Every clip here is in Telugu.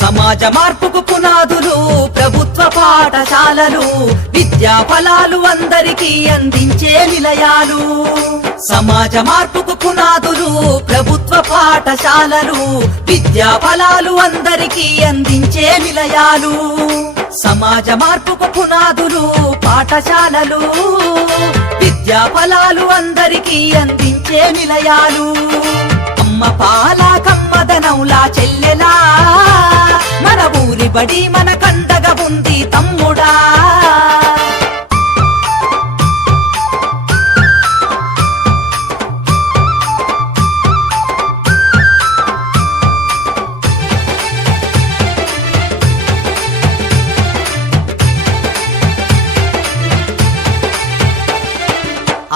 సమాజ మార్పుకు పునాదులు ప్రభుత్వ పాఠశాలలు, విద్యా ఫలాలు అందరికీ అందించే నిలయాలు. సమాజ మార్పుకు పునాదులు ప్రభుత్వ పాఠశాలలు, విద్యా ఫలాలు అందరికీ అందించే నిలయాలు. సమాజ మార్పుకు పునాదులు పాఠశాలలు, విద్యా ఫలాలు అందరికీ అందించే నిలయాలు. అమ్మ పాల కమ్మదనౌలా చెల్లెలా, మన ఊరి బడి మన కండగా ఉంది తమ్ముడా.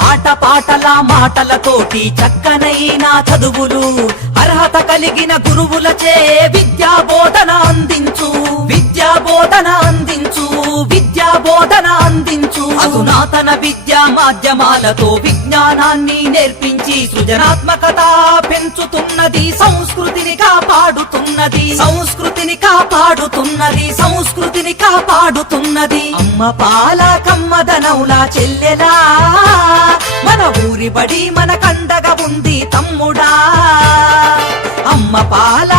ఆటపాటల మాటలతోటి చక్కనైన చదువులు, అర్హత కలిగిన గురువులచే విద్యా బోధన అందించు, విద్యా బోధన అందించు, విద్యా బోధన అందించు. అధునాతన విద్యా మాధ్యమాలతో విజ్ఞానాన్ని నేర్పించి సృజనాత్మకత పెంచుతున్నది, సంస్కృతిని కాపాడుతున్నది, సంస్కృతిని కాపాడుతున్నది, సంస్కృతిని కాపాడుతున్నది. అమ్మ పాల కమ్మదనౌలా చెల్లెలా, మన ఊరి బడి మన కండగా ఉంది తమ్ముడా. అమ్మ పాల